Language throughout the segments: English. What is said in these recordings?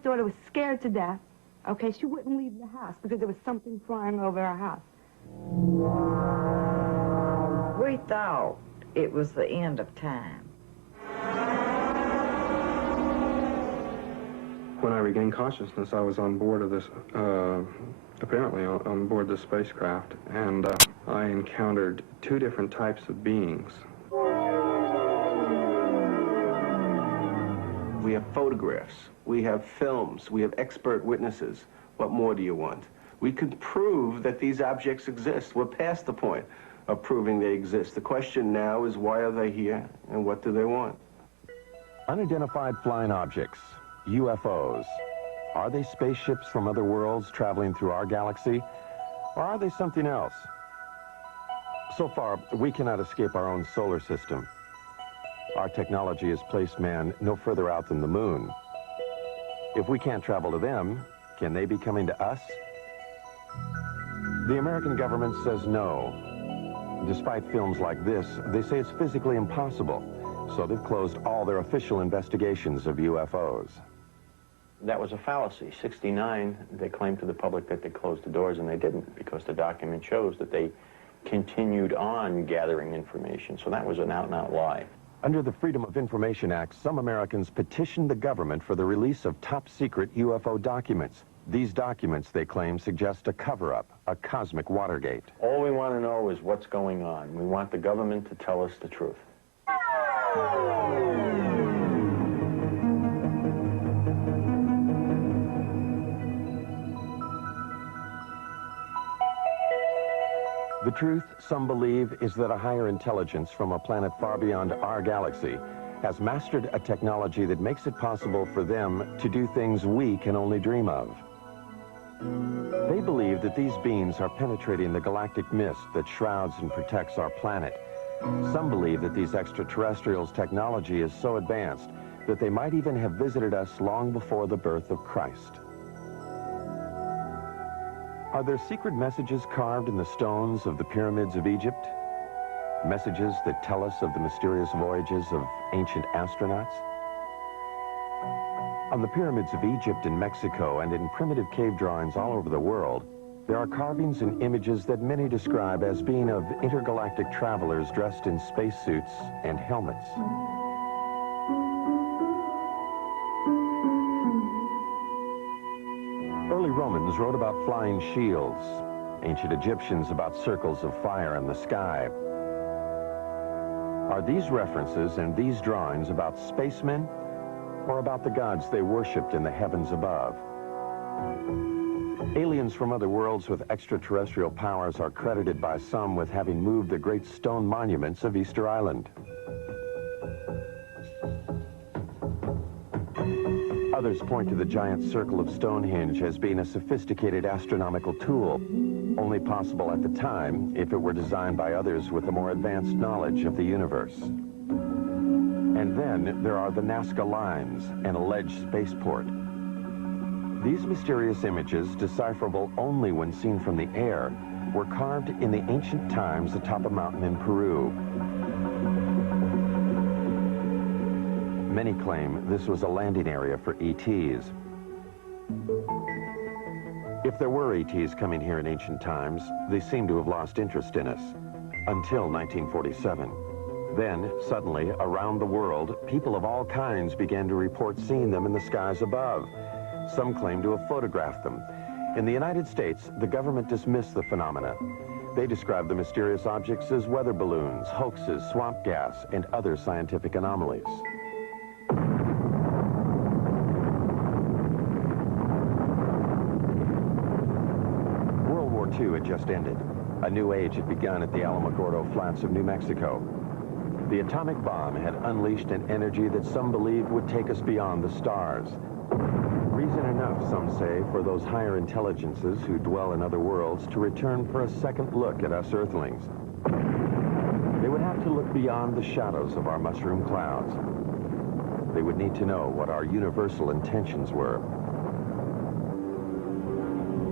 stepdaughter was scared to death. Okay, she wouldn't leave the house because there was something flying over our house. We thought it was the end of time. When I regained consciousness, I was on board of this, apparently on board the spacecraft, and I encountered two different types of beings. We have photographs, we have films, we have expert witnesses. What more do you want? We can prove that these objects exist. We're past the point of proving they exist. The question now is, why are they here, and what do they want? Unidentified flying objects, UFOs. Are they spaceships from other worlds traveling through our galaxy, or are they something else? So far, we cannot escape our own solar system. Our technology has placed man no further out than the moon. If we can't travel to them, can they be coming to us? The American government says no. Despite films like this, they say it's physically impossible, so they've closed all their official investigations of UFOs. That was a fallacy. 69, they claimed to the public that they closed the doors, and they didn't, because the document shows that they continued on gathering information. So that was an out-and-out lie. Under the Freedom of Information Act, some Americans petitioned the government for the release of top-secret UFO documents. These documents, they claim, suggest a cover-up, a cosmic Watergate. All we want to know is what's going on. We want the government to tell us the truth. The truth, some believe, is that a higher intelligence from a planet far beyond our galaxy has mastered a technology that makes it possible for them to do things we can only dream of. They believe that these beings are penetrating the galactic mist that shrouds and protects our planet. Some believe that these extraterrestrials' technology is so advanced that they might even have visited us long before the birth of Christ. Are there secret messages carved in the stones of the pyramids of Egypt? Messages that tell us of the mysterious voyages of ancient astronauts? On the pyramids of Egypt and Mexico and in primitive cave drawings all over the world, there are carvings and images that many describe as being of intergalactic travelers dressed in spacesuits and helmets. Early Romans wrote about flying shields, ancient Egyptians about circles of fire in the sky. Are these references and these drawings about spacemen or about the gods they worshipped in the heavens above? Aliens from other worlds with extraterrestrial powers are credited by some with having moved the great stone monuments of Easter Island. Others point to the giant circle of Stonehenge as being a sophisticated astronomical tool, only possible at the time if it were designed by others with a more advanced knowledge of the universe. And then there are the Nazca Lines, an alleged spaceport. These mysterious images, decipherable only when seen from the air, were carved in the ancient times atop a mountain in Peru. Many claim this was a landing area for ETs. If there were ETs coming here in ancient times, they seem to have lost interest in us, until 1947. Then, suddenly, around the world, people of all kinds began to report seeing them in the skies above. Some claim to have photographed them. In the United States, the government dismissed the phenomena. They described the mysterious objects as weather balloons, hoaxes, swamp gas, and other scientific anomalies. World War II had just ended. A new age had begun at the Alamogordo Flats of New Mexico. The atomic bomb had unleashed an energy that some believe would take us beyond the stars. Reason enough, some say, for those higher intelligences who dwell in other worlds to return for a second look at us Earthlings. They would have to look beyond the shadows of our mushroom clouds. They would need to know what our universal intentions were.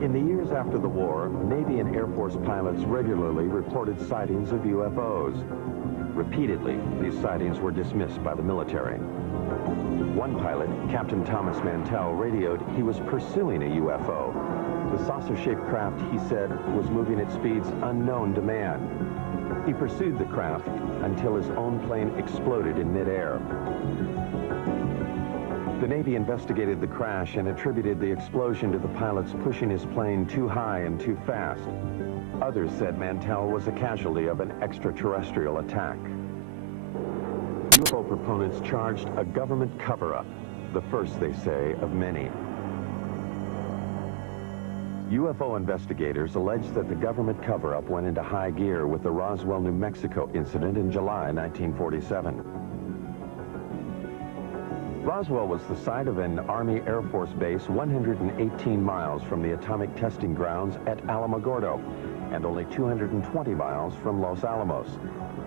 In the years after the war, Navy and Air Force pilots regularly reported sightings of UFOs. Repeatedly, these sightings were dismissed by the military. One pilot, Captain Thomas Mantell, radioed he was pursuing a UFO. The saucer-shaped craft, he said, was moving at speeds unknown to man. He pursued the craft until his own plane exploded in midair. The Navy investigated the crash and attributed the explosion to the pilots pushing his plane too high and too fast. Others said Mantell was a casualty of an extraterrestrial attack. UFO proponents charged a government cover-up, the first, they say, of many. UFO investigators allege that the government cover-up went into high gear with the Roswell, New Mexico incident in July 1947. Roswell was the site of an Army Air Force base 118 miles from the atomic testing grounds at Alamogordo and only 220 miles from Los Alamos,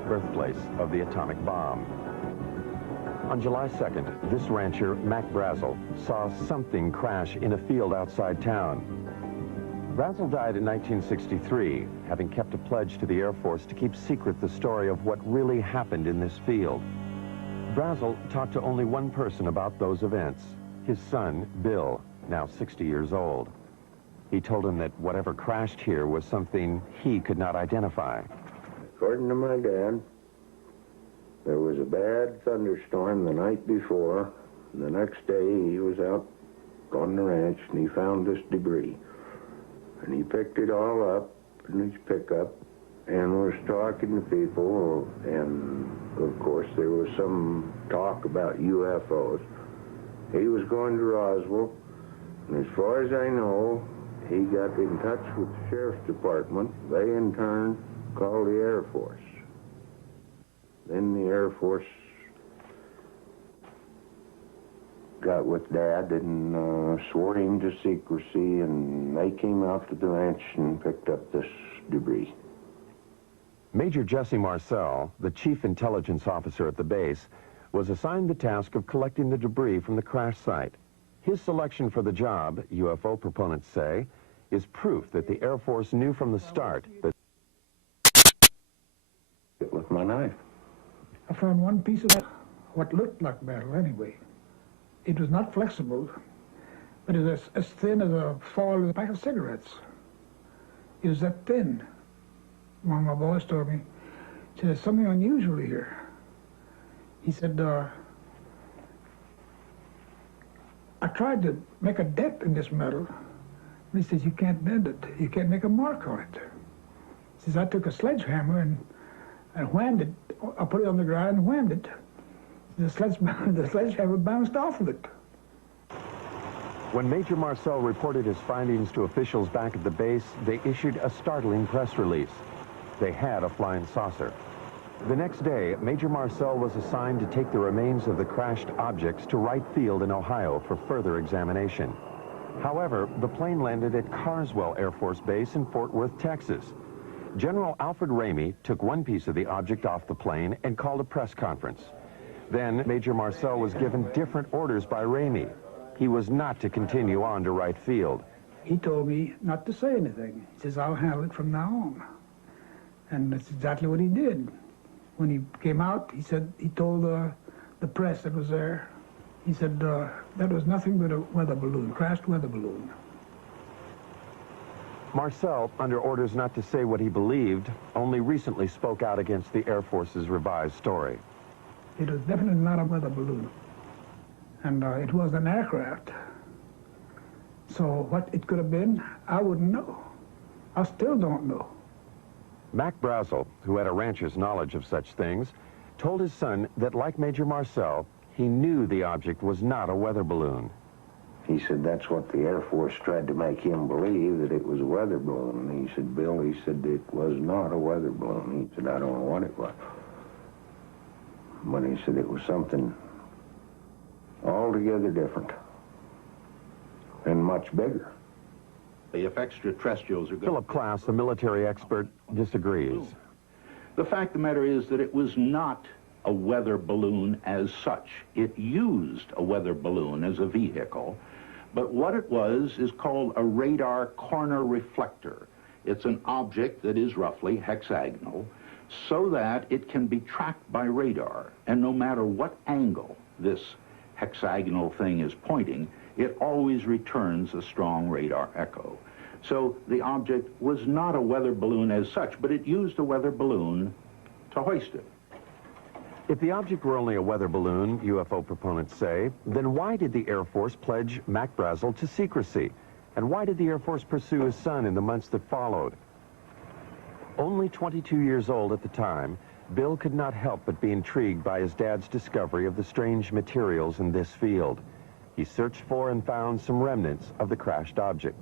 birthplace of the atomic bomb. On July 2nd, this rancher, Mac Brazel, saw something crash in a field outside town. Brazel died in 1963, having kept a pledge to the Air Force to keep secret the story of what really happened in this field. Brazel talked to only one person about those events, his son, Bill, now 60 years old. He told him that whatever crashed here was something he could not identify. According to my dad, there was a bad thunderstorm the night before. The next day, he was out on the ranch, and he found this debris. And he picked it all up in his pickup and was talking to people, and of course there was some talk about UFOs. He was going to Roswell, and as far as I know, he got in touch with the Sheriff's Department. They in turn called the Air Force. Then the Air Force got with Dad and swore him to secrecy, and they came out to the ranch and picked up this debris. Major Jesse Marcel, the chief intelligence officer at the base, was assigned the task of collecting the debris from the crash site. His selection for the job, UFO proponents say, is proof that the Air Force knew from the start that... With my knife. I found one piece of what looked like metal anyway. It was not flexible, but it was as thin as a foil in a pack of cigarettes. It was that thin. One of my boys told me, he said, there's something unusual here. He said, I tried to make a dent in this metal, and he says, you can't bend it. You can't make a mark on it. He says, I took a sledgehammer and whammed it. I put it on the ground and whammed it. The sledgehammer bounced off of it. When Major Marcel reported his findings to officials back at the base, they issued a startling press release. They had a flying saucer. The next day, Major Marcel was assigned to take the remains of the crashed objects to Wright Field in Ohio for further examination. However, the plane landed at Carswell Air Force Base in Fort Worth, Texas. General Alfred Ramey took one piece of the object off the plane and called a press conference. Then Major Marcel was given different orders by Ramey. He was not to continue on to Wright Field. He told me not to say anything. He says, I'll handle it from now on. And that's exactly what he did. When he came out, he said, he told the press that was there, he said, that was nothing but a weather balloon, crashed weather balloon. Marcel, under orders not to say what he believed, only recently spoke out against the Air Force's revised story. It was definitely not a weather balloon. And it was an aircraft. So what it could have been, I wouldn't know. I still don't know. Mac Brazel, who had a rancher's knowledge of such things, told his son that, like Major Marcel, he knew the object was not a weather balloon. He said that's what the Air Force tried to make him believe, that it was a weather balloon. And he said, Bill, he said, it was not a weather balloon. He said, I don't know what it was. But he said it was something altogether different and much bigger. If extraterrestrials are going... Philip Klass, a military expert, disagrees. The fact of the matter is that it was not a weather balloon as such. It used a weather balloon as a vehicle, but what it was is called a radar corner reflector. It's an object that is roughly hexagonal, so that it can be tracked by radar, and no matter what angle this hexagonal thing is pointing, it always returns a strong radar echo. So the object was not a weather balloon as such, but it used a weather balloon to hoist it. If the object were only a weather balloon, UFO proponents say, then why did the Air Force pledge Mac Brazel to secrecy? And why did the Air Force pursue his son in the months that followed? Only 22 years old at the time, Bill could not help but be intrigued by his dad's discovery of the strange materials in this field. He searched for and found some remnants of the crashed object.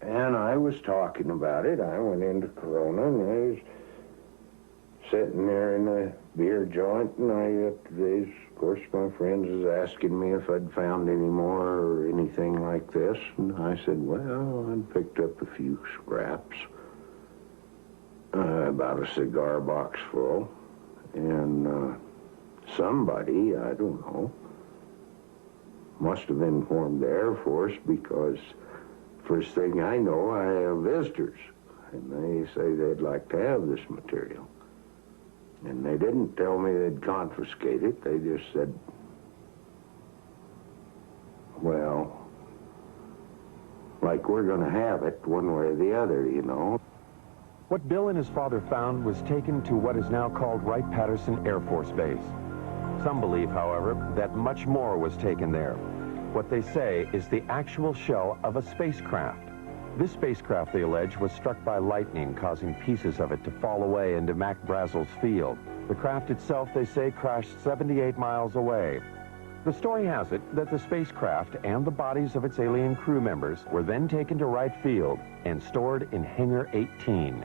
And I was talking about it. I went into Corona, and I was sitting there in a beer joint, and of course, my friends was asking me if I'd found any more or anything like this, and I said, well, I'd picked up a few scraps, about a cigar box full, and somebody, I don't know, must have informed the Air Force, because first thing I know, I have visitors, and they say they'd like to have this material. And they didn't tell me they'd confiscate it. They just said, well, like we're going to have it one way or the other, you know. What Bill and his father found was taken to what is now called Wright-Patterson Air Force Base. Some believe, however, that much more was taken there. What they say is the actual shell of a spacecraft. This spacecraft, they allege, was struck by lightning, causing pieces of it to fall away into Mac Brazel's field. The craft itself, they say, crashed 78 miles away. The story has it that the spacecraft and the bodies of its alien crew members were then taken to Wright Field and stored in Hangar 18.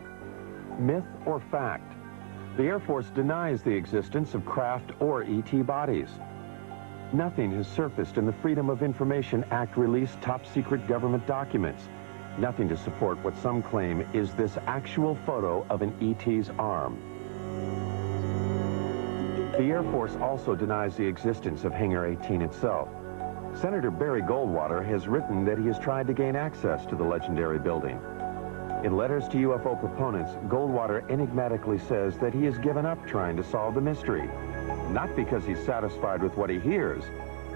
Myth or fact? The Air Force denies the existence of craft or ET bodies. Nothing has surfaced in the Freedom of Information Act released top-secret government documents. Nothing to support what some claim is this actual photo of an ET's arm. The Air Force also denies the existence of Hangar 18 itself. Senator Barry Goldwater has written that he has tried to gain access to the legendary building. In letters to UFO proponents, Goldwater enigmatically says that he has given up trying to solve the mystery. Not because he's satisfied with what he hears,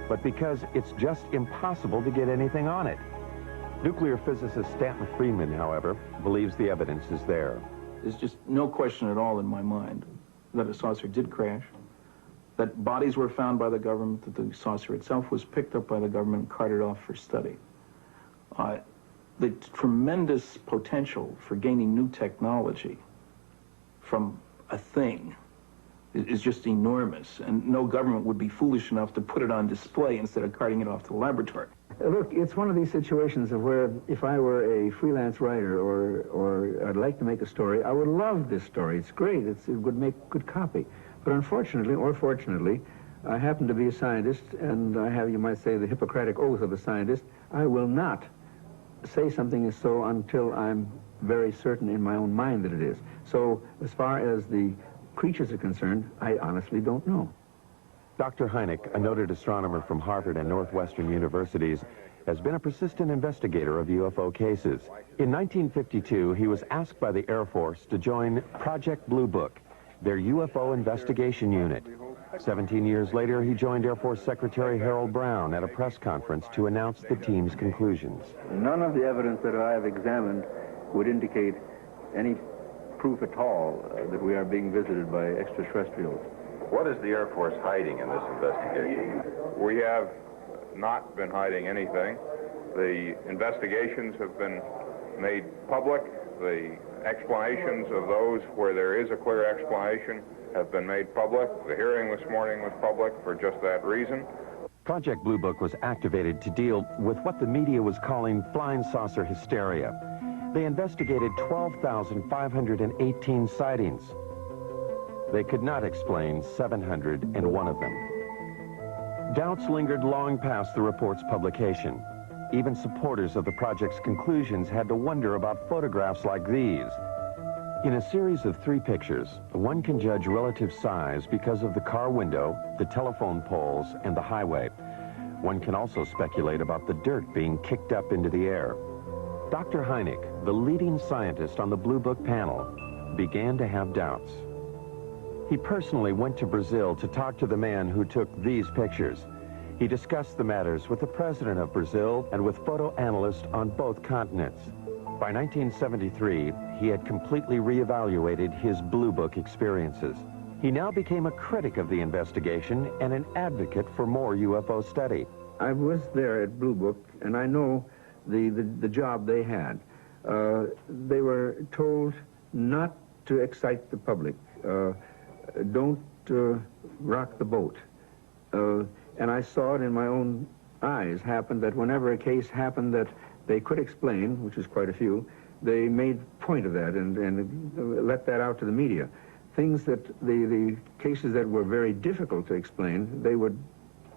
but because it's just impossible to get anything on it. Nuclear physicist Stanton Friedman, however, believes the evidence is there. There's just no question at all in my mind that a saucer did crash, that bodies were found by the government, that the saucer itself was picked up by the government and carted off for study. The tremendous potential for gaining new technology from a thing is just enormous, and no government would be foolish enough to put it on display instead of carting it off to the laboratory. Look, it's one of these situations of where if I were a freelance writer or I'd like to make a story, I would love this story. It's great. It would make good copy. But unfortunately, or fortunately, I happen to be a scientist, and I have, you might say, the Hippocratic oath of a scientist. I will not say something is so until I'm very certain in my own mind that it is. So as far as the creatures are concerned, I honestly don't know. Dr. Hynek, a noted astronomer from Harvard and Northwestern universities, has been a persistent investigator of UFO cases. In 1952, he was asked by the Air Force to join Project Blue Book, their UFO investigation unit. 17 years later, he joined Air Force Secretary Harold Brown at a press conference to announce the team's conclusions. None of the evidence that I have examined would indicate any proof at all that we are being visited by extraterrestrials. What is the Air Force hiding in this investigation? We have not been hiding anything. The investigations have been made public. The explanations of those where there is a clear explanation have been made public. The hearing this morning was public for just that reason. Project Blue Book was activated to deal with what the media was calling flying saucer hysteria. They investigated 12,518 sightings. They could not explain 701 of them. Doubts lingered long past the report's publication. Even supporters of the project's conclusions had to wonder about photographs like these. In a series of 3 pictures, one can judge relative size because of the car window, the telephone poles, and the highway. One can also speculate about the dirt being kicked up into the air. Dr. Hynek, the leading scientist on the Blue Book panel, began to have doubts. He personally went to Brazil to talk to the man who took these pictures. He discussed the matters with the president of Brazil and with photo analysts on both continents. By 1973, he had completely reevaluated his Blue Book experiences. He now became a critic of the investigation and an advocate for more UFO study. I was there at Blue Book, and I know the job they had. They were told not to excite the public. Don't rock the boat. And I saw it in my own eyes happen that whenever a case happened that they could explain, which is quite a few, they made point of that and let that out to the media. Things that the cases that were very difficult to explain, they would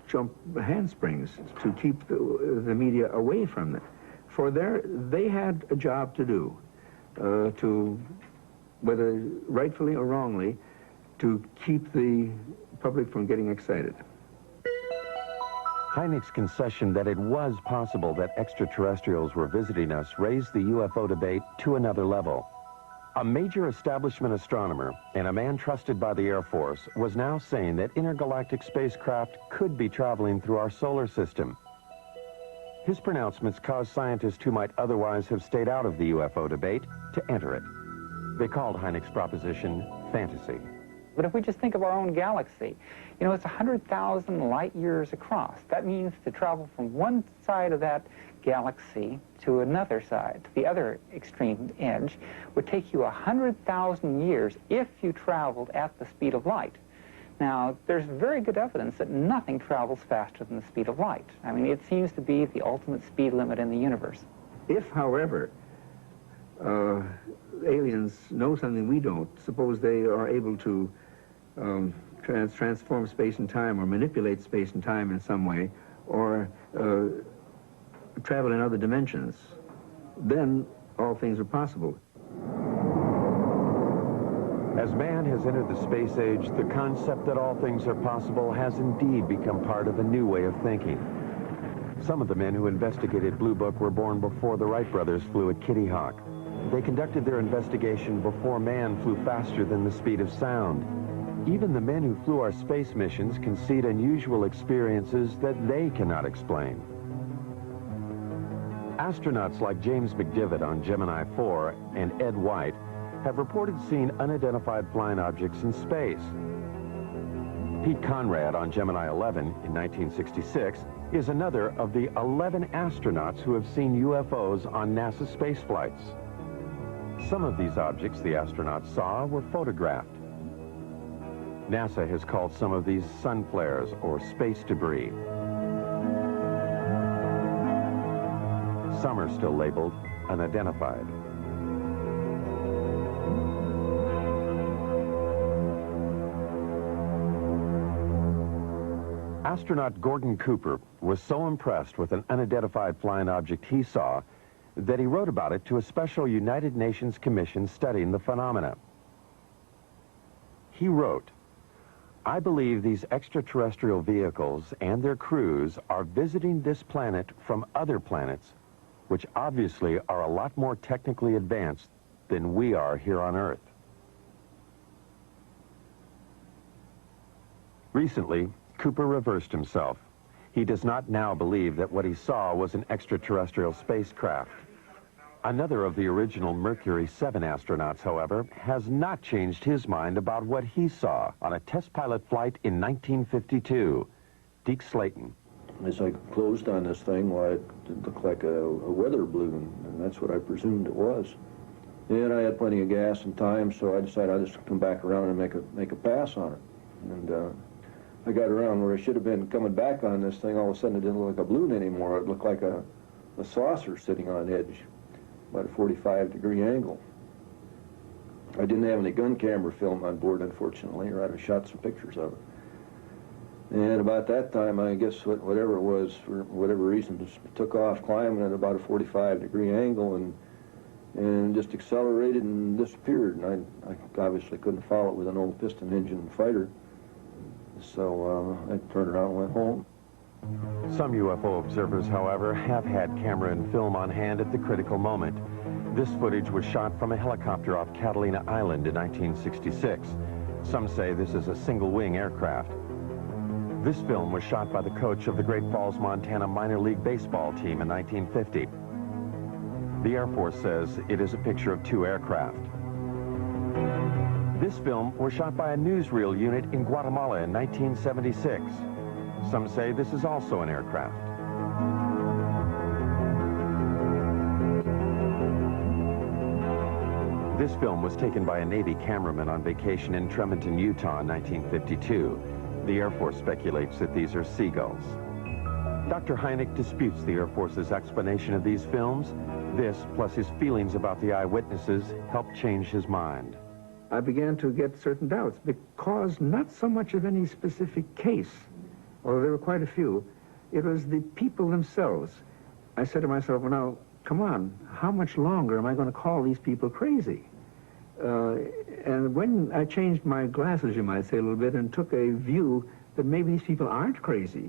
jump handsprings to keep the media away from it. For they had a job to do, to, whether rightfully or wrongly, to keep the public from getting excited. Hynek's concession that it was possible that extraterrestrials were visiting us raised the UFO debate to another level. A major establishment astronomer and a man trusted by the Air Force was now saying that intergalactic spacecraft could be traveling through our solar system. His pronouncements caused scientists who might otherwise have stayed out of the UFO debate to enter it. They called Hynek's proposition fantasy. But if we just think of our own galaxy, you know, it's 100,000 light years across. That means to travel from one side of that galaxy to another side, to the other extreme edge, would take you 100,000 years if you traveled at the speed of light. Now, there's very good evidence that nothing travels faster than the speed of light. I mean, it seems to be the ultimate speed limit in the universe. If, however, aliens know something we don't, suppose they are able to transform space and time or manipulate space and time in some way, or travel in other dimensions, then all things are possible. As man has entered the space age, the concept that all things are possible has indeed become part of a new way of thinking. Some of the men who investigated Blue Book were born before the Wright brothers flew at Kitty Hawk. They conducted their investigation before man flew faster than the speed of sound. Even the men who flew our space missions concede unusual experiences that they cannot explain. Astronauts like James McDivitt on Gemini 4 and Ed White have reported seeing unidentified flying objects in space. Pete Conrad on Gemini 11 in 1966 is another of the 11 astronauts who have seen UFOs on NASA space flights. Some of these objects the astronauts saw were photographed. NASA has called some of these sun flares or space debris. Some are still labeled unidentified. Astronaut Gordon Cooper was so impressed with an unidentified flying object he saw that he wrote about it to a special United Nations commission studying the phenomena. He wrote, "I believe these extraterrestrial vehicles and their crews are visiting this planet from other planets, which obviously are a lot more technically advanced than we are here on Earth." Recently, Cooper reversed himself. He does not now believe that what he saw was an extraterrestrial spacecraft. Another of the original Mercury 7 astronauts, however, has not changed his mind about what he saw on a test pilot flight in 1952. Deke Slayton. As I closed on this thing, well, it looked like a weather balloon, and that's what I presumed it was. And I had plenty of gas and time, so I decided I'd just come back around and make a pass on it. And I got around where I should have been coming back on this thing. All of a sudden, it didn't look like a balloon anymore. It looked like a saucer sitting on edge, about a 45-degree angle. I didn't have any gun camera film on board, unfortunately, or I'd have shot some pictures of it. And about that time, I guess whatever it was, for whatever reason, just took off climbing at about a 45-degree angle and just accelerated and disappeared. And I obviously couldn't follow it with an old piston engine fighter. So I turned around and went home. Some UFO observers, however, have had camera and film on hand at the critical moment. This footage was shot from a helicopter off Catalina Island in 1966. Some say this is a single-wing aircraft. This film was shot by the coach of the Great Falls, Montana minor league baseball team in 1950. The Air Force says it is a picture of two aircraft. This film was shot by a newsreel unit in Guatemala in 1976. Some say this is also an aircraft. This film was taken by a Navy cameraman on vacation in Tremonton, Utah in 1952. The Air Force speculates that these are seagulls. Dr. Hynek disputes the Air Force's explanation of these films. This, plus his feelings about the eyewitnesses, helped change his mind. I began to get certain doubts because not so much of any specific case, although there were quite a few, it was the people themselves. I said to myself, well, now, come on, how much longer am I going to call these people crazy? And when I changed my glasses, you might say, a little bit, and took a view that maybe these people aren't crazy,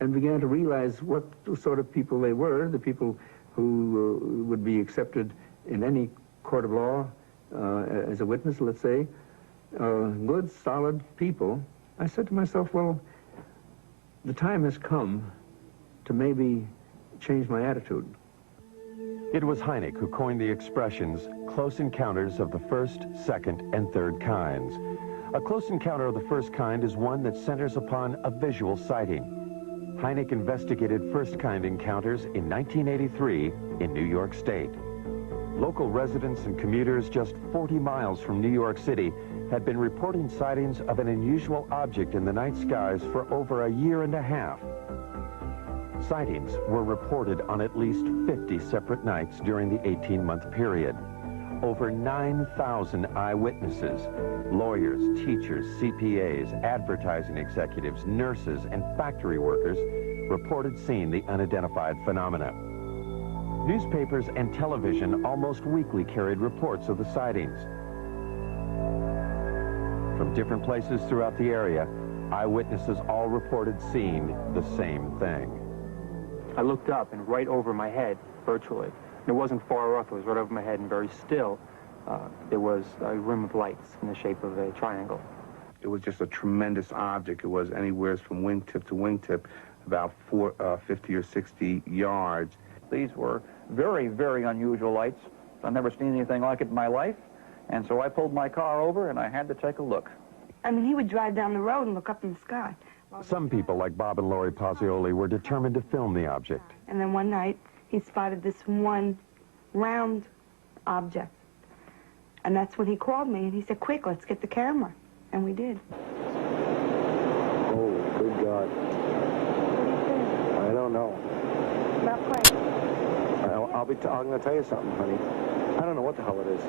and began to realize what sort of people they were, the people who would be accepted in any court of law as a witness, let's say, good, solid people, I said to myself, well, the time has come to maybe change my attitude. It was Hynek who coined the expressions close encounters of the first, second, and third kinds. A close encounter of the first kind is one that centers upon a visual sighting. Hynek investigated first-kind encounters in 1983 in New York State. Local residents and commuters just 40 miles from New York City had been reporting sightings of an unusual object in the night skies for over a year and a half. Sightings were reported on at least 50 separate nights during the 18-month period. Over 9,000 eyewitnesses, lawyers, teachers, CPAs, advertising executives, nurses, and factory workers reported seeing the unidentified phenomena. Newspapers and television almost weekly carried reports of the sightings. From different places throughout the area, eyewitnesses all reported seeing the same thing. I looked up, and right over my head, virtually, and it wasn't far off, it was right over my head and very still, there was a rim of lights in the shape of a triangle. It was just a tremendous object. It was anywhere from wingtip to wingtip, about 50 or 60 yards. These were very, very unusual lights. I've never seen anything like it in my life, and so I pulled my car over and I had to take a look. I mean, he would drive down the road and look up in the sky. Some people, like Bob and Lori Pozzioli, were determined to film the object. And then one night, he spotted this one round object. And that's when he called me, and he said, quick, let's get the camera. And we did. Oh, good God. What do you think? I don't know. Not quite. I'm going to tell you something, honey. I don't know what the hell it is.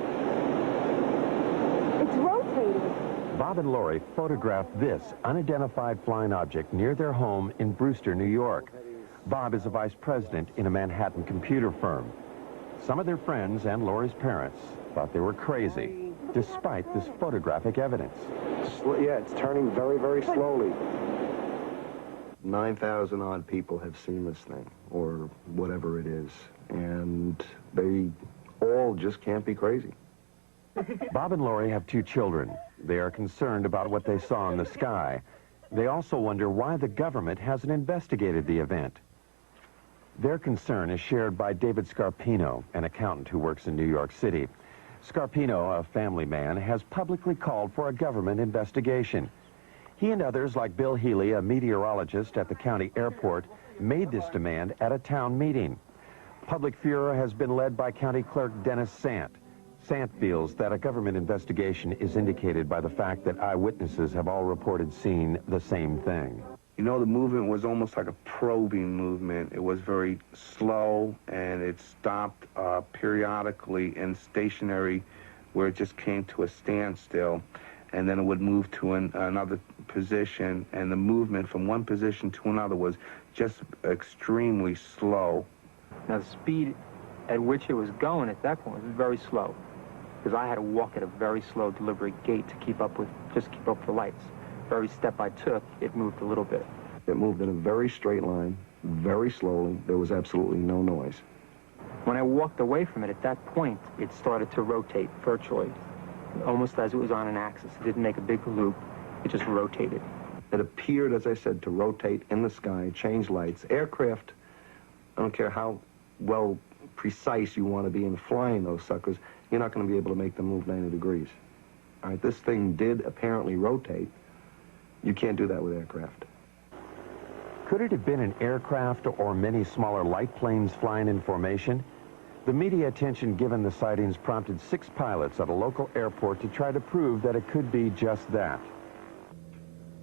It's rotating. Bob and Lori photographed this unidentified flying object near their home in Brewster, New York. Bob is a vice president in a Manhattan computer firm. Some of their friends and Lori's parents thought they were crazy, despite this photographic evidence. Yeah, it's turning very, very slowly. 9,000 odd people have seen this thing, or whatever it is, and they all just can't be crazy. Bob and Lori have two children. They are concerned about what they saw in the sky. They also wonder why the government hasn't investigated the event. Their concern is shared by David Scarpino, an accountant who works in New York City. Scarpino, a family man, has publicly called for a government investigation. He and others, like Bill Healy, a meteorologist at the county airport, made this demand at a town meeting. Public furor has been led by County Clerk Dennis Sant. Sant feels that a government investigation is indicated by the fact that eyewitnesses have all reported seeing the same thing. You know, the movement was almost like a probing movement. It was very slow, and it stopped periodically and stationary, where it just came to a standstill, and then it would move to another position, and the movement from one position to another was just extremely slow. Now, the speed at which it was going at that point was very slow, because I had to walk at a very slow, deliberate gait to keep up with the lights. For every step I took, it moved a little bit. It moved in a very straight line, very slowly. There was absolutely no noise. When I walked away from it, at that point, it started to rotate virtually, almost as it was on an axis. It didn't make a big loop. It just rotated. It appeared, as I said, to rotate in the sky, change lights. Aircraft, I don't care how well precise you want to be in flying those suckers, you're not going to be able to make them move 90 degrees. All right, this thing did apparently rotate. You can't do that with aircraft. Could it have been an aircraft or many smaller light planes flying in formation? The media attention given the sightings prompted 6 pilots at a local airport to try to prove that it could be just that.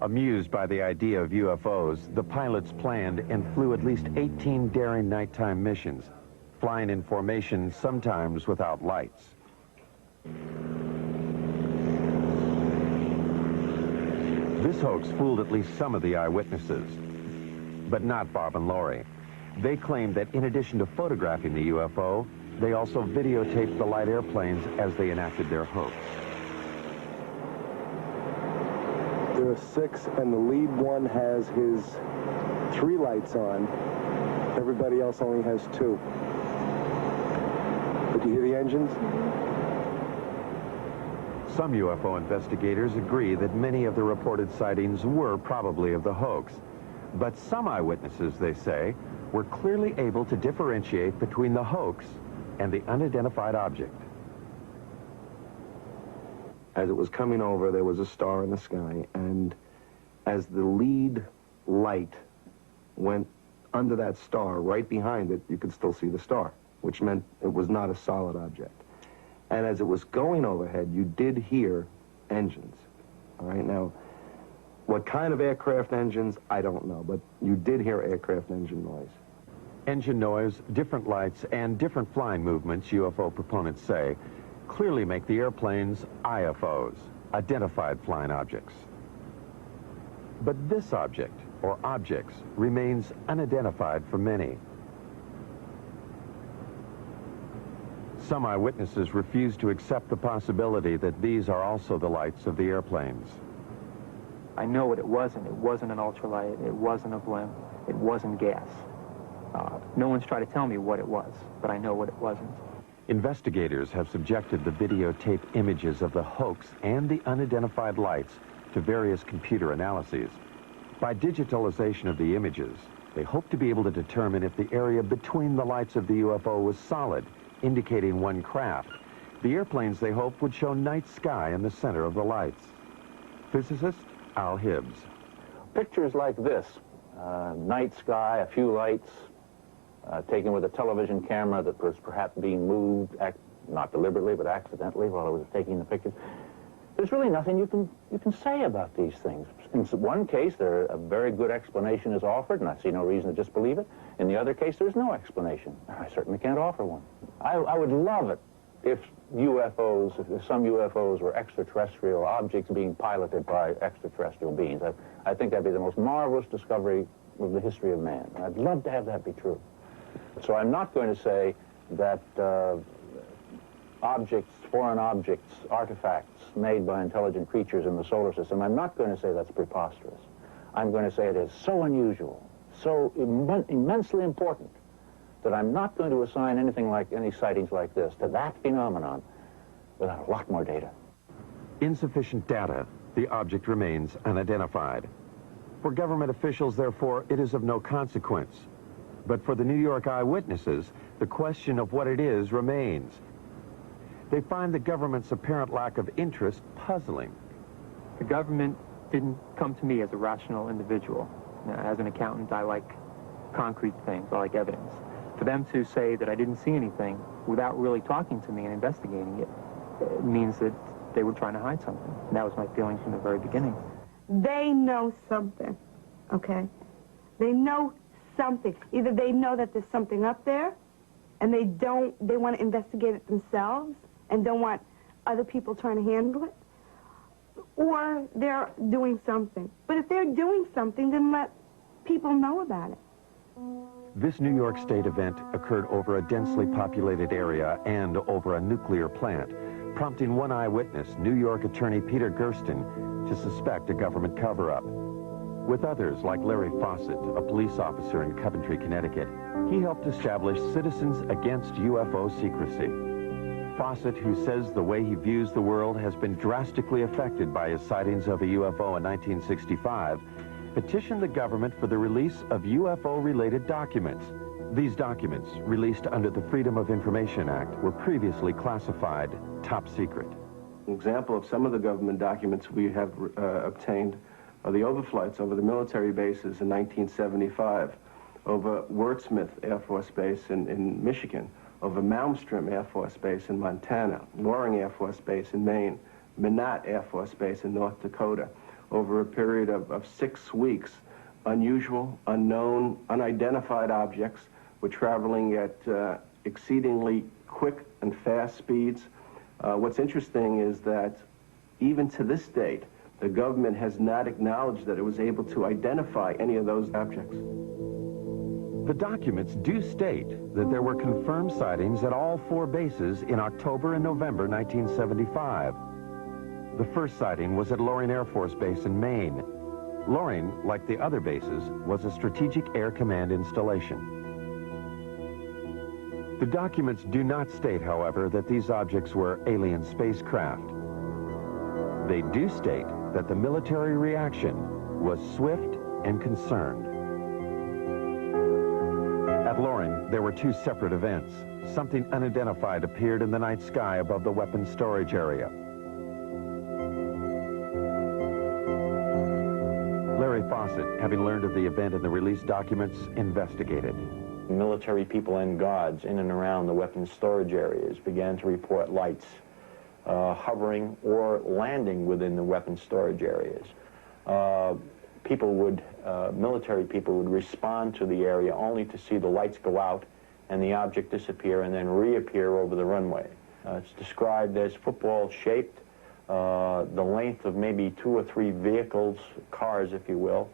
Amused by the idea of UFOs, the pilots planned and flew at least 18 daring nighttime missions, flying in formation, sometimes without lights. This hoax fooled at least some of the eyewitnesses, but not Bob and Lori. They claimed that in addition to photographing the UFO, they also videotaped the light airplanes as they enacted their hoax. There are 6, and the lead one has his 3 lights on. Everybody else only has 2. But you hear the engines? Some UFO investigators agree that many of the reported sightings were probably of the hoax. But some eyewitnesses, they say, were clearly able to differentiate between the hoax and the unidentified object. As it was coming over, there was a star in the sky, and as the lead light went under that star, right behind it, you could still see the star, which meant it was not a solid object. And as it was going overhead, you did hear engines. All right, now, what kind of aircraft engines, I don't know, but you did hear aircraft engine noise. Engine noise, different lights, and different flying movements, UFO proponents say, clearly make the airplanes IFOs, identified flying objects. But this object, or objects, remains unidentified for many. Some eyewitnesses refuse to accept the possibility that these are also the lights of the airplanes. I know what it wasn't. It wasn't an ultralight. It wasn't a blimp. It wasn't gas. No one's tried to tell me what it was, but I know what it wasn't. Investigators have subjected the videotape images of the hoax and the unidentified lights to various computer analyses. By digitalization of the images, they hope to be able to determine if the area between the lights of the UFO was solid, indicating one craft. The airplanes, they hope, would show night sky in the center of the lights. Physicist Al Hibbs. Pictures like this, night sky, a few lights, taken with a television camera that was perhaps being moved, not deliberately, but accidentally while it was taking the picture. There's really nothing you can say about these things. In one case, a very good explanation is offered, and I see no reason to disbelieve it. In the other case, there's no explanation. I certainly can't offer one. I would love it if some UFOs were extraterrestrial objects being piloted by extraterrestrial beings. I think that'd be the most marvelous discovery of the history of man. I'd love to have that be true. So I'm not going to say that foreign objects, artifacts made by intelligent creatures in the solar system, I'm not going to say that's preposterous. I'm going to say it is so unusual, so immensely important, that I'm not going to assign any sightings like this to that phenomenon without a lot more data. Insufficient data, the object remains unidentified. For government officials, therefore, it is of no consequence. But for the New York eyewitnesses, the question of what it is remains. They find the government's apparent lack of interest puzzling. The government didn't come to me as a rational individual. As an accountant, I like concrete things. I like evidence. For them to say that I didn't see anything without really talking to me and investigating it means that they were trying to hide something. And that was my feeling from the very beginning. They know something, okay? They know something. Either they know that there's something up there, and they want to investigate it themselves and don't want other people trying to handle it, or they're doing something. But if they're doing something, then let people know about it. This New York State event occurred over a densely populated area and over a nuclear plant, prompting one eyewitness, New York attorney Peter Gersten, to suspect a government cover-up. With others, like Larry Fawcett, a police officer in Coventry, Connecticut, he helped establish Citizens Against UFO Secrecy. Fawcett, who says the way he views the world has been drastically affected by his sightings of a UFO in 1965, petitioned the government for the release of UFO-related documents. These documents, released under the Freedom of Information Act, were previously classified top secret. An example of some of the government documents we have obtained are the overflights over the military bases in 1975, over Wurtsmith Air Force Base in Michigan, over Malmstrom Air Force Base in Montana, Loring Air Force Base in Maine, Minot Air Force Base in North Dakota. Over a period of 6 weeks, unusual, unknown, unidentified objects were traveling at exceedingly quick and fast speeds. What's interesting is that even to this date, the government has not acknowledged that it was able to identify any of those objects. The documents do state that there were confirmed sightings at all 4 bases in October and November 1975. The first sighting was at Loring Air Force Base in Maine. Loring, like the other bases, was a Strategic Air Command installation. The documents do not state, however, that these objects were alien spacecraft. They do state that the military reaction was swift and concerned. At Loring, there were 2 separate events. Something unidentified appeared in the night sky above the weapons storage area. Larry Fawcett, having learned of the event and the released documents, investigated. Military people and guards in and around the weapons storage areas began to report lights hovering or landing within the weapons storage areas. Military people would respond to the area only to see the lights go out and the object disappear and then reappear over the runway. It's described as football-shaped, the length of maybe 2 or 3 vehicles, cars, if you will.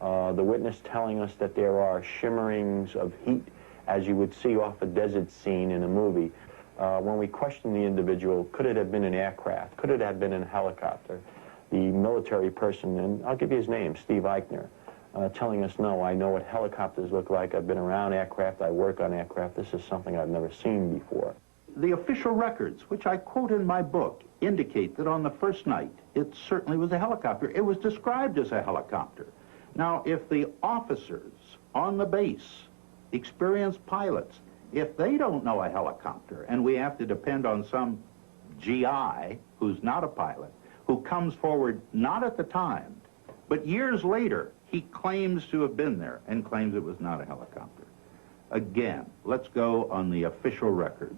The witness telling us that there are shimmerings of heat, as you would see off a desert scene in a movie. When we questioned the individual, could it have been an aircraft? Could it have been a helicopter? The military person, and I'll give you his name, Steve Eichner, telling us, no, I know what helicopters look like. I've been around aircraft. I work on aircraft. This is something I've never seen before. The official records, which I quote in my book, indicate that on the first night, it certainly was a helicopter. It was described as a helicopter. Now, if the officers on the base, experienced pilots, if they don't know a helicopter, and we have to depend on some GI who's not a pilot, who comes forward not at the time, but years later, he claims to have been there and claims it was not a helicopter. Again, let's go on the official records.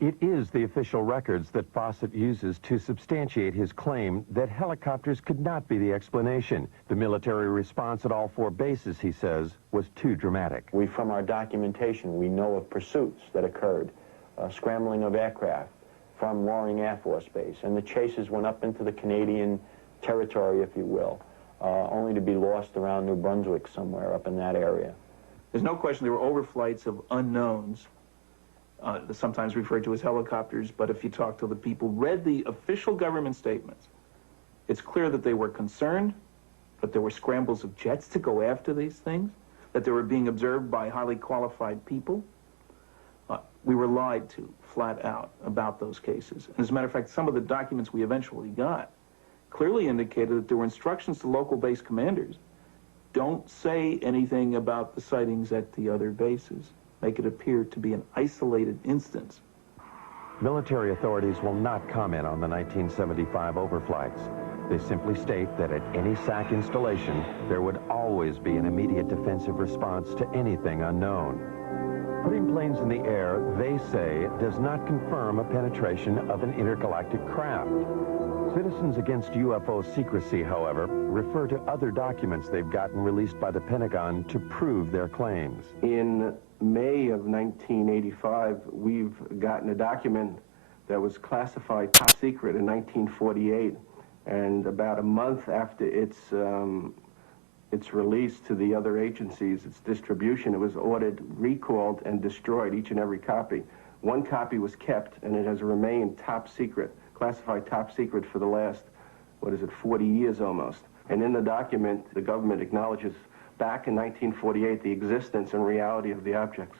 It is the official records that Fawcett uses to substantiate his claim that helicopters could not be the explanation. The military response at all 4 bases, he says, was too dramatic. From our documentation, we know of pursuits that occurred, scrambling of aircraft from Loring Air Force Base, and the chases went up into the Canadian territory, if you will, only to be lost around New Brunswick somewhere up in that area. There's no question there were overflights of unknowns, sometimes referred to as helicopters, but if you talk to the people, read the official government statements, it's clear that they were concerned, that there were scrambles of jets to go after these things, that they were being observed by highly qualified people. We were lied to, flat out, about those cases. And as a matter of fact, some of the documents we eventually got clearly indicated that there were instructions to local base commanders. Don't say anything about the sightings at the other bases. Make it appear to be an isolated instance. Military authorities will not comment on the 1975 overflights. They simply state that at any SAC installation, there would always be an immediate defensive response to anything unknown. Putting planes in the air, they say, does not confirm a penetration of an intergalactic craft. Citizens Against UFO Secrecy, however, refer to other documents they've gotten released by the Pentagon to prove their claims. In May of 1985, we've gotten a document that was classified top secret in 1948, and about a month after its release to the other agencies, its distribution, it was ordered, recalled, and destroyed, each and every copy. One copy was kept, and it has remained top secret, classified top secret for the last, 40 years almost. And in the document, the government acknowledges back in 1948 the existence and reality of the objects.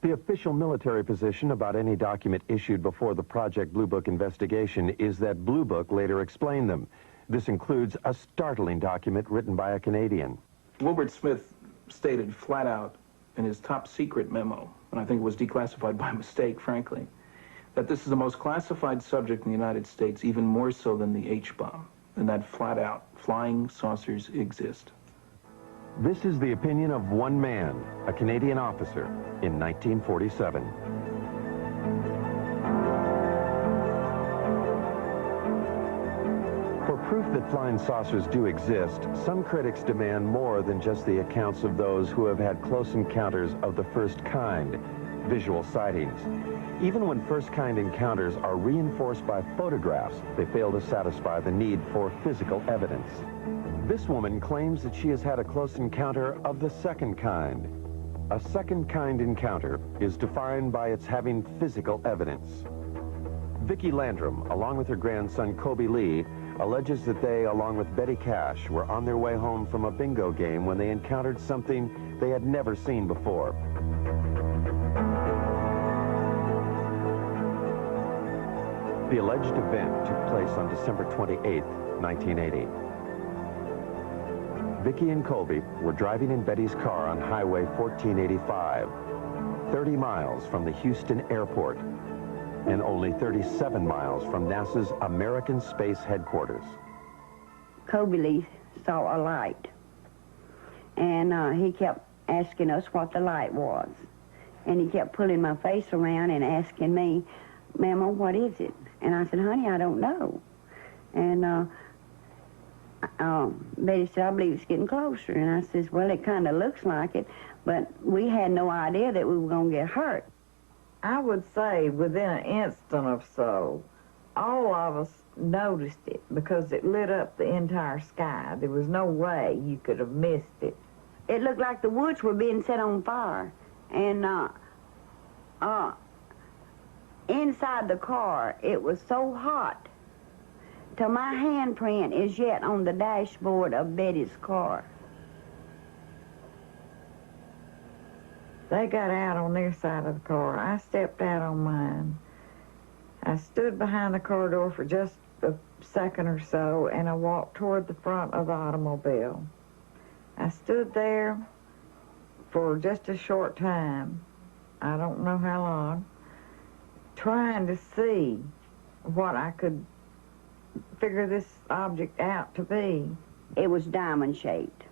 The official military position about any document issued before the Project Blue Book investigation is that Blue Book later explained them. This includes a startling document written by a Canadian. Wilbert Smith stated flat out in his top secret memo, and I think it was declassified by mistake, frankly, that this is the most classified subject in the United States, even more so than the H-bomb, and that flat out, flying saucers exist. This is the opinion of one man, a Canadian officer, in 1947. For proof that flying saucers do exist, some critics demand more than just the accounts of those who have had close encounters of the first kind, visual sightings. Even when first-kind encounters are reinforced by photographs, they fail to satisfy the need for physical evidence. This woman claims that she has had a close encounter of the second kind. A second-kind encounter is defined by its having physical evidence. Vicki Landrum, along with her grandson Kobe Lee, alleges that they, along with Betty Cash, were on their way home from a bingo game when they encountered something they had never seen before. The alleged event took place on December 28, 1980. Vicki and Colby were driving in Betty's car on Highway 1485, 30 miles from the Houston airport, and only 37 miles from NASA's American Space Headquarters. Kobe Lee saw a light, and he kept asking us what the light was. And he kept pulling my face around and asking me, "Mama, what is it?" And I said, "Honey, I don't know." And Betty said, "I believe it's getting closer." And I says, "Well, it kind of looks like it," but we had no idea that we were going to get hurt. I would say within an instant or so, all of us noticed it because it lit up the entire sky. There was no way you could have missed it. It looked like the woods were being set on fire. And inside the car, it was so hot till my handprint is yet on the dashboard of Betty's car. They got out on their side of the car. I stepped out on mine. I stood behind the car door for just a second or so, and I walked toward the front of the automobile. I stood there for just a short time, I don't know how long, trying to see what I could figure this object out to be. It was diamond-shaped.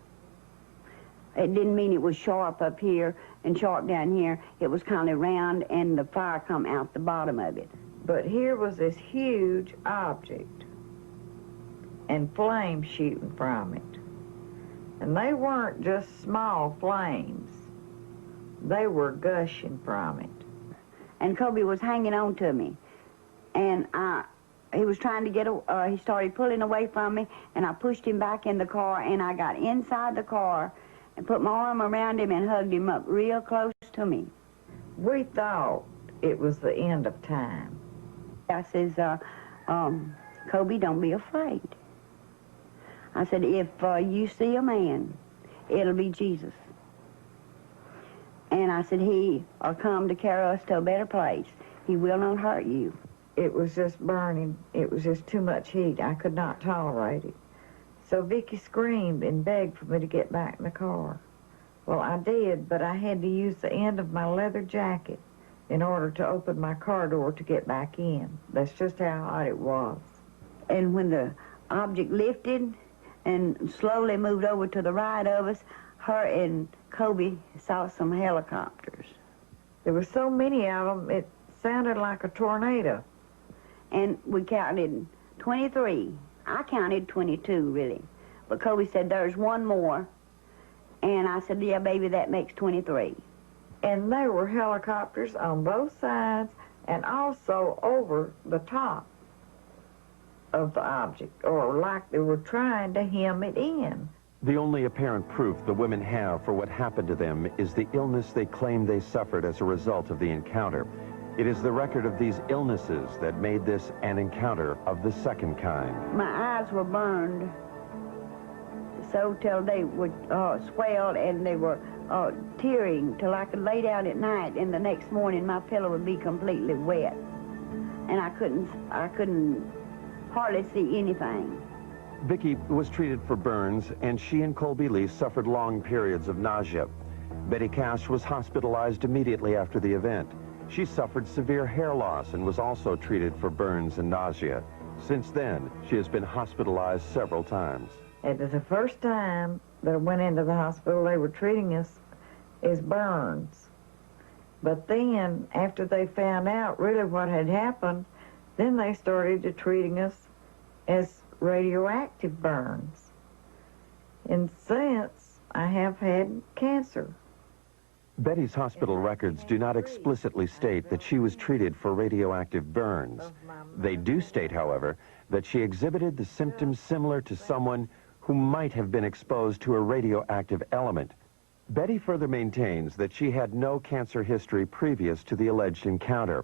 It didn't mean it was sharp up here and sharp down here. It was kind of round, and the fire come out the bottom of it. But here was this huge object and flames shooting from it. And they weren't just small flames. They were gushing from it. And Kobe was hanging on to me. And he was trying to get, he started pulling away from me, and I pushed him back in the car, and I got inside the car and put my arm around him and hugged him up real close to me. We thought it was the end of time. I says, Kobe, don't be afraid. I said, if you see a man, it'll be Jesus. And I said, he will come to carry us to a better place. He will not hurt you. It was just burning. It was just too much heat. I could not tolerate it. So Vicki screamed and begged for me to get back in the car. Well, I did, but I had to use the end of my leather jacket in order to open my car door to get back in. That's just how hot it was. And when the object lifted and slowly moved over to the right of us, her and Kobe saw some helicopters. There were so many of them, it sounded like a tornado. And we counted 23. I counted 22, really. But Kobe said, there's one more. And I said, yeah, baby, that makes 23. And there were helicopters on both sides and also over the top of the object, or like they were trying to hem it in. The only apparent proof the women have for what happened to them is the illness they claim they suffered as a result of the encounter. It is the record of these illnesses that made this an encounter of the second kind. My eyes were burned so till they were swelled and they were tearing till I could lay down at night, and the next morning my pillow would be completely wet, and I couldn't hardly see anything. Vicki was treated for burns, and she and Colby Lee suffered long periods of nausea. Betty Cash was hospitalized immediately after the event. She suffered severe hair loss and was also treated for burns and nausea. Since then, she has been hospitalized several times. It was the first time that I went into the hospital. They were treating us as burns. But then, after they found out really what had happened, then they started treating us as radioactive burns. And since, I have had cancer. Betty's hospital records do not explicitly state that she was treated for radioactive burns. They do state, however, that she exhibited the symptoms similar to someone who might have been exposed to a radioactive element. Betty further maintains that she had no cancer history previous to the alleged encounter.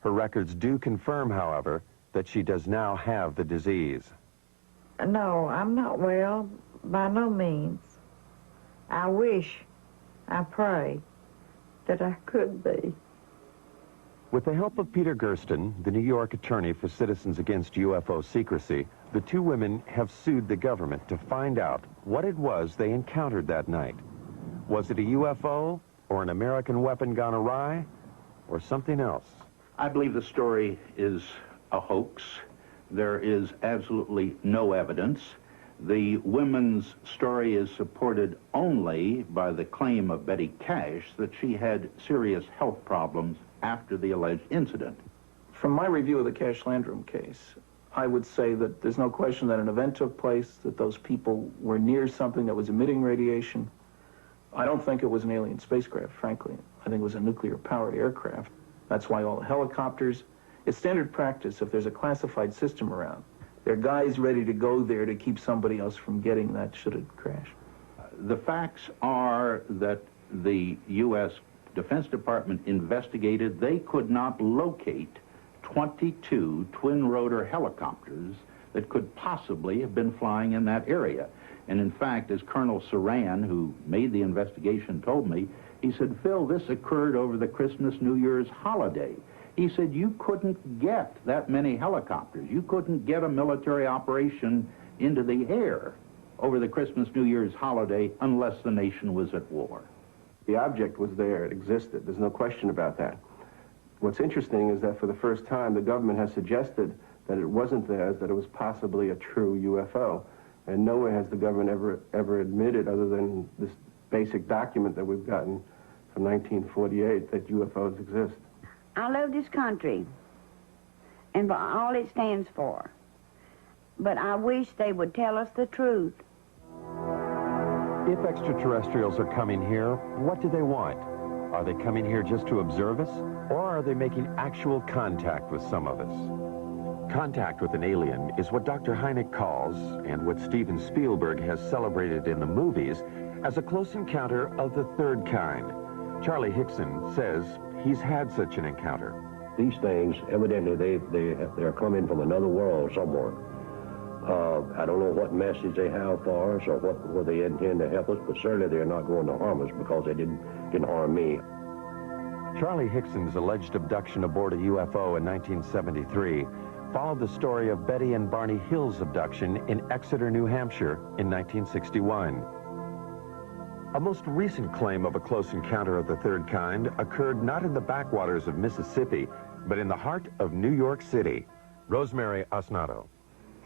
Her records do confirm, however, that she does now have the disease. No, I'm not well, by no means. I wish, I pray, that I could be. With the help of Peter Gersten, the New York attorney for Citizens Against UFO Secrecy, the two women have sued the government to find out what it was they encountered that night. Was it a UFO, or an American weapon gone awry, or something else? I believe the story is a hoax. There is absolutely no evidence. The women's story is supported only by the claim of Betty Cash that she had serious health problems after the alleged incident. From my review of the Cash Landrum case, I would say that there's no question that an event took place, that those people were near something that was emitting radiation. I don't think it was an alien spacecraft, frankly. I think it was a nuclear-powered aircraft. That's why all the helicopters, it's standard practice if there's a classified system around. There are guys ready to go there to keep somebody else from getting that should it crash. The facts are that the U.S. Defense Department investigated. They could not locate 22 twin-rotor helicopters that could possibly have been flying in that area. And in fact, as Colonel Saran, who made the investigation, told me, he said, Phil, this occurred over the Christmas, New Year's holiday. He said, you couldn't get that many helicopters. You couldn't get a military operation into the air over the Christmas, New Year's holiday unless the nation was at war. The object was there. It existed. There's no question about that. What's interesting is that for the first time, the government has suggested that it wasn't theirs, that it was possibly a true UFO. And nowhere has the government ever admitted, other than this basic document that we've gotten from 1948, that UFOs exist. I love this country and for all it stands for, but I wish they would tell us the truth. If extraterrestrials are coming here, what do they want? Are they coming here just to observe us, or are they making actual contact with some of us? Contact with an alien is what Dr. Hynek calls, and what Steven Spielberg has celebrated in the movies, as a close encounter of the third kind. Charlie Hickson says he's had such an encounter. These things, evidently, they're coming from another world somewhere. I don't know what message they have for us or what they intend to help us, but certainly they're not going to harm us because they didn't harm me. Charlie Hickson's alleged abduction aboard a UFO in 1973 followed the story of Betty and Barney Hill's abduction in Exeter, New Hampshire in 1961. A most recent claim of a close encounter of the third kind occurred not in the backwaters of Mississippi, but in the heart of New York City. Rosemary Osnato.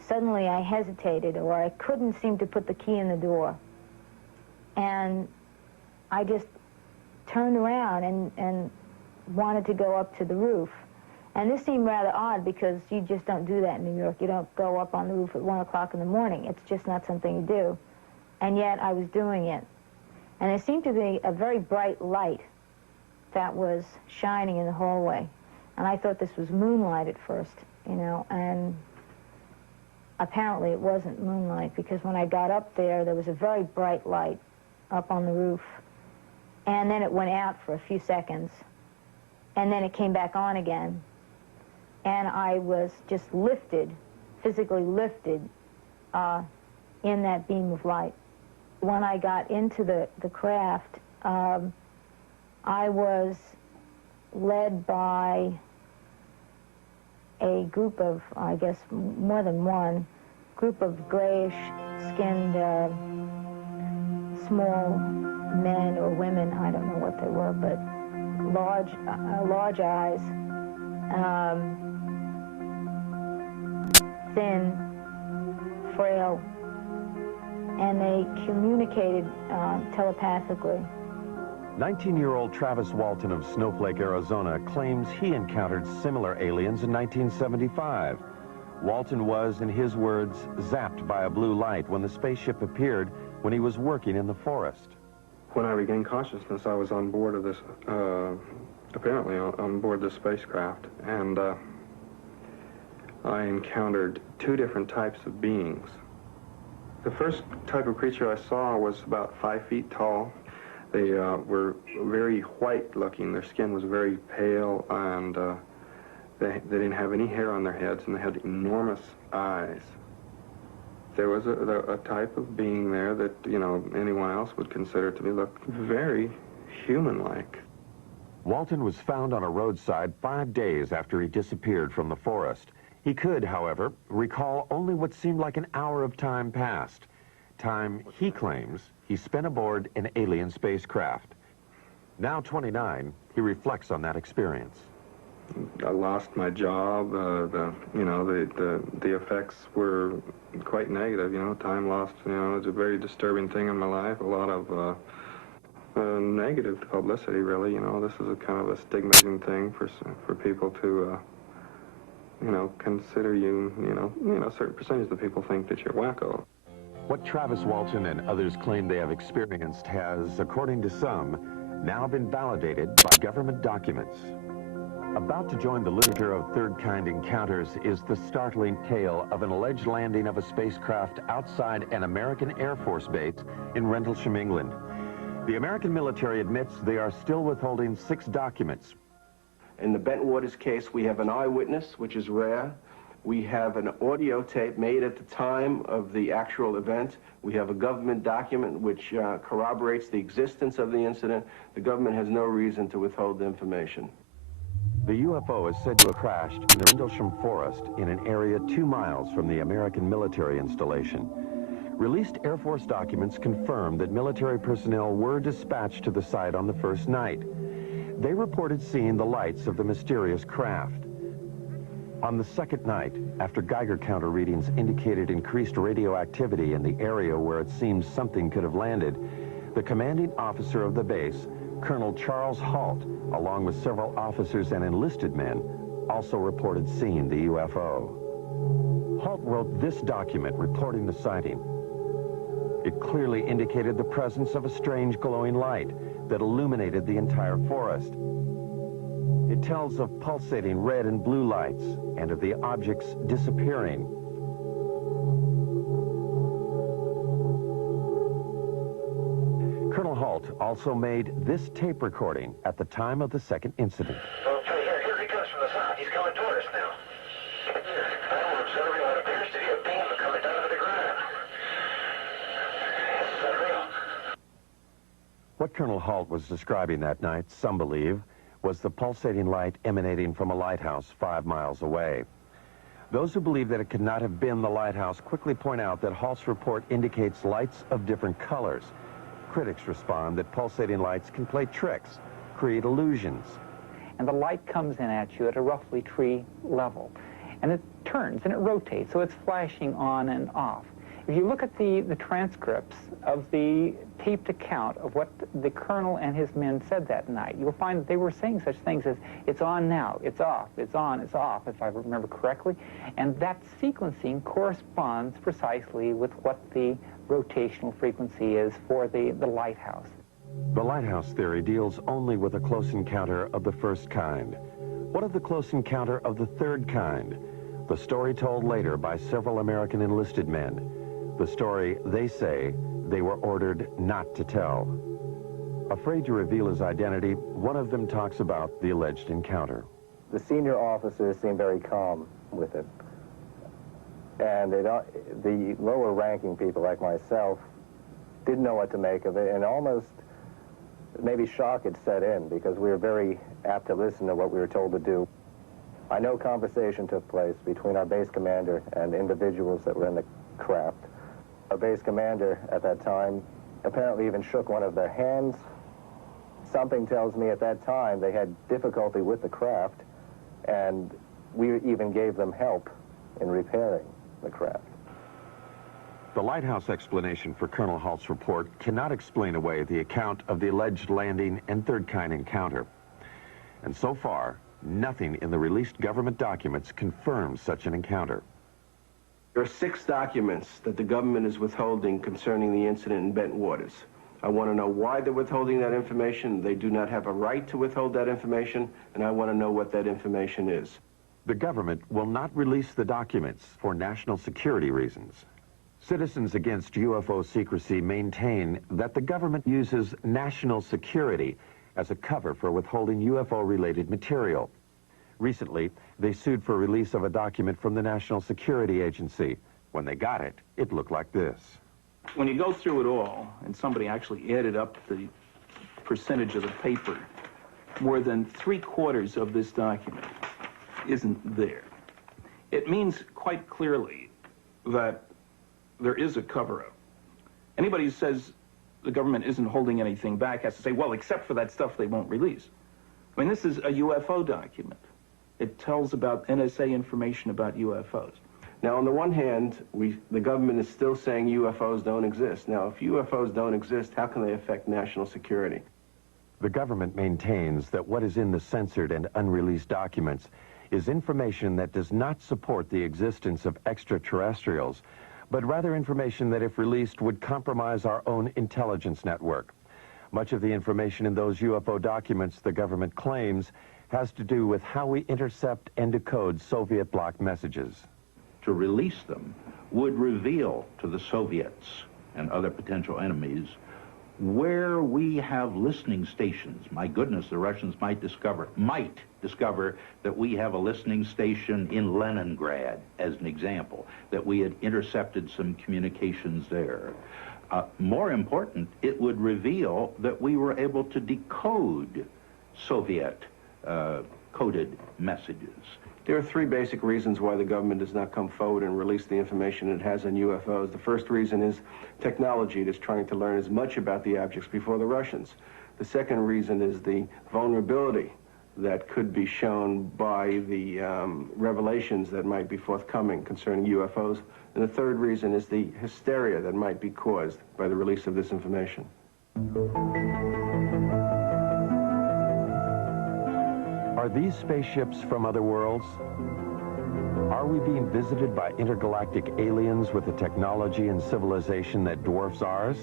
Suddenly I hesitated, or I couldn't seem to put the key in the door. And I just turned around and wanted to go up to the roof. And this seemed rather odd because you just don't do that in New York. You don't go up on the roof at 1 o'clock in the morning. It's just not something you do. And yet I was doing it. And there seemed to be a very bright light that was shining in the hallway. And I thought this was moonlight at first, you know, and apparently it wasn't moonlight, because when I got up there, there was a very bright light up on the roof. And then it went out for a few seconds. And then it came back on again. And I was just lifted, physically lifted, in that beam of light. When I got into the craft, I was led by a group of, I guess, more than one, group of grayish-skinned, small men or women, I don't know what they were, but large eyes, thin, frail, and they communicated telepathically. 19-year-old Travis Walton of Snowflake, Arizona, claims he encountered similar aliens in 1975. Walton was, in his words, zapped by a blue light when the spaceship appeared when he was working in the forest. When I regained consciousness, I was on board of this, apparently on board this spacecraft, and I encountered two different types of beings. The first type of creature I saw was about 5 feet tall. They were very white-looking. Their skin was very pale, and they didn't have any hair on their heads, and they had enormous eyes. There was a type of being there that, you know, anyone else would consider to be look very human-like. Walton was found on a roadside 5 days after he disappeared from the forest. He could, however, recall only what seemed like an hour of time passed. Time, he claims, he spent aboard an alien spacecraft. Now 29, he reflects on that experience. I lost my job. The effects were quite negative. You know, time lost. You know, it's a very disturbing thing in my life. A lot of negative publicity, really. You know, this is a kind of a stigmatizing thing for people to, you know, consider you. You know, a certain percentage of the people think that you're wacko. What Travis Walton and others claim they have experienced has, according to some, now been validated by government documents. About to join the literature of third-kind encounters is the startling tale of an alleged landing of a spacecraft outside an American Air Force base in Rendlesham, England. The American military admits they are still withholding 6 documents. In the Bentwaters case, we have an eyewitness, which is rare. We have an audio tape made at the time of the actual event. We have a government document which corroborates the existence of the incident. The government has no reason to withhold the information. The UFO is said to have crashed in the Rendlesham Forest in an area 2 miles from the American military installation. Released Air Force documents confirm that military personnel were dispatched to the site on the first night. They reported seeing the lights of the mysterious craft. On the second night, after Geiger counter readings indicated increased radioactivity in the area where it seems something could have landed, the commanding officer of the base, Colonel Charles Halt, along with several officers and enlisted men, also reported seeing the UFO. Halt wrote this document reporting the sighting. It clearly indicated the presence of a strange glowing light that illuminated the entire forest. It tells of pulsating red and blue lights and of the objects disappearing. Colonel Halt also made this tape recording at the time of the second incident. Okay, here he comes from the south. He's coming toward us now. I'm observing what appears to be a beam coming down to the ground. Is that real? What Colonel Halt was describing that night, some believe, was the pulsating light emanating from a lighthouse 5 miles away. Those who believe that it could not have been the lighthouse quickly point out that Halt's report indicates lights of different colors. Critics respond that pulsating lights can play tricks, create illusions. And the light comes in at you at a roughly tree level. And it turns and it rotates, so it's flashing on and off. If you look at the transcripts of the taped account of what the colonel and his men said that night, you'll find that they were saying such things as, it's on now, it's off, it's on, it's off, if I remember correctly. And that sequencing corresponds precisely with what the rotational frequency is for the lighthouse. The lighthouse theory deals only with a close encounter of the first kind. What of the close encounter of the third kind? The story told later by several American enlisted men. The story, they say, they were ordered not to tell. Afraid to reveal his identity, one of them talks about the alleged encounter. The senior officers seemed very calm with it. And the lower ranking people like myself didn't know what to make of it, and almost maybe shock had set in because we were very apt to listen to what we were told to do. I know conversation took place between our base commander and individuals that were in the craft. Our base commander at that time apparently even shook one of their hands. Something tells me at that time they had difficulty with the craft, and we even gave them help in repairing the craft. The lighthouse explanation for Colonel Halt's report cannot explain away the account of the alleged landing and third-kind encounter. And so far, nothing in the released government documents confirms such an encounter. There are 6 documents that the government is withholding concerning the incident in Bent Waters. I want to know why they're withholding that information. They do not have a right to withhold that information, and I want to know what that information is. The government will not release the documents for national security reasons. Citizens Against UFO Secrecy maintain that the government uses national security as a cover for withholding UFO-related material. Recently, they sued for release of a document from the National Security Agency. When they got it, it looked like this. When you go through it all, and somebody actually added up the percentage of the paper, more than 3/4 of this document isn't there. It means quite clearly that there is a cover-up. Anybody who says the government isn't holding anything back has to say, well, except for that stuff they won't release. I mean, this is a UFO document. It tells about NSA information about UFOs. Now, on the one hand, the government is still saying UFOs don't exist. Now, if UFOs don't exist, how can they affect national security? The government maintains that what is in the censored and unreleased documents is information that does not support the existence of extraterrestrials, but rather information that, if released, would compromise our own intelligence network. Much of the information in those UFO documents, the government claims, has to do with how we intercept and decode Soviet bloc messages. To release them would reveal to the Soviets and other potential enemies where we have listening stations. My goodness, the Russians might discover that we have a listening station in Leningrad, as an example, that we had intercepted some communications there. More important, it would reveal that we were able to decode Soviet coded messages. There are 3 basic reasons why the government does not come forward and release the information it has on UFOs. The first reason is technology. It is trying to learn as much about the objects before the Russians. The second reason is the vulnerability that could be shown by the revelations that might be forthcoming concerning UFOs. And the third reason is the hysteria that might be caused by the release of this information. Are these spaceships from other worlds? Are we being visited by intergalactic aliens with a technology and civilization that dwarfs ours?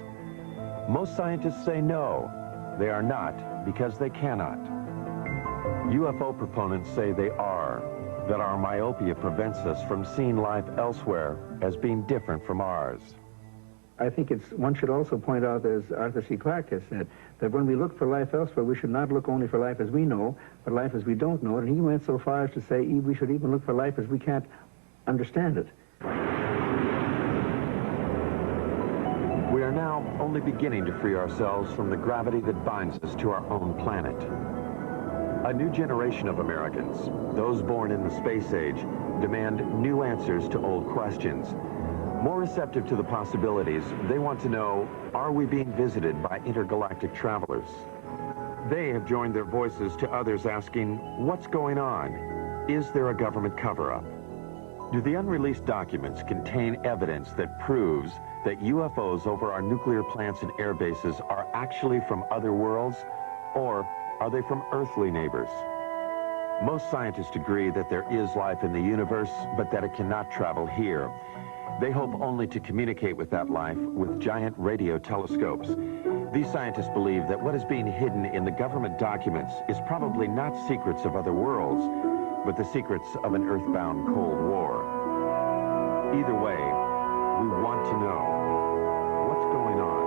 Most scientists say no, they are not, because they cannot. UFO proponents say they are, that our myopia prevents us from seeing life elsewhere as being different from ours. I think one should also point out, as Arthur C. Clarke has said, that when we look for life elsewhere, we should not look only for life as we know, but life as we don't know. And he went so far as to say we should even look for life as we can't understand it. We are now only beginning to free ourselves from the gravity that binds us to our own planet. A new generation of Americans, those born in the space age, demand new answers to old questions. More receptive to the possibilities, they want to know, are we being visited by intergalactic travelers? They have joined their voices to others asking, what's going on? Is there a government cover-up? Do the unreleased documents contain evidence that proves that UFOs over our nuclear plants and air bases are actually from other worlds, or are they from earthly neighbors? Most scientists agree that there is life in the universe, but that it cannot travel here. They hope only to communicate with that life with giant radio telescopes. These scientists believe that what is being hidden in the government documents is probably not secrets of other worlds, but the secrets of an earthbound Cold War. Either way, we want to know what's going on.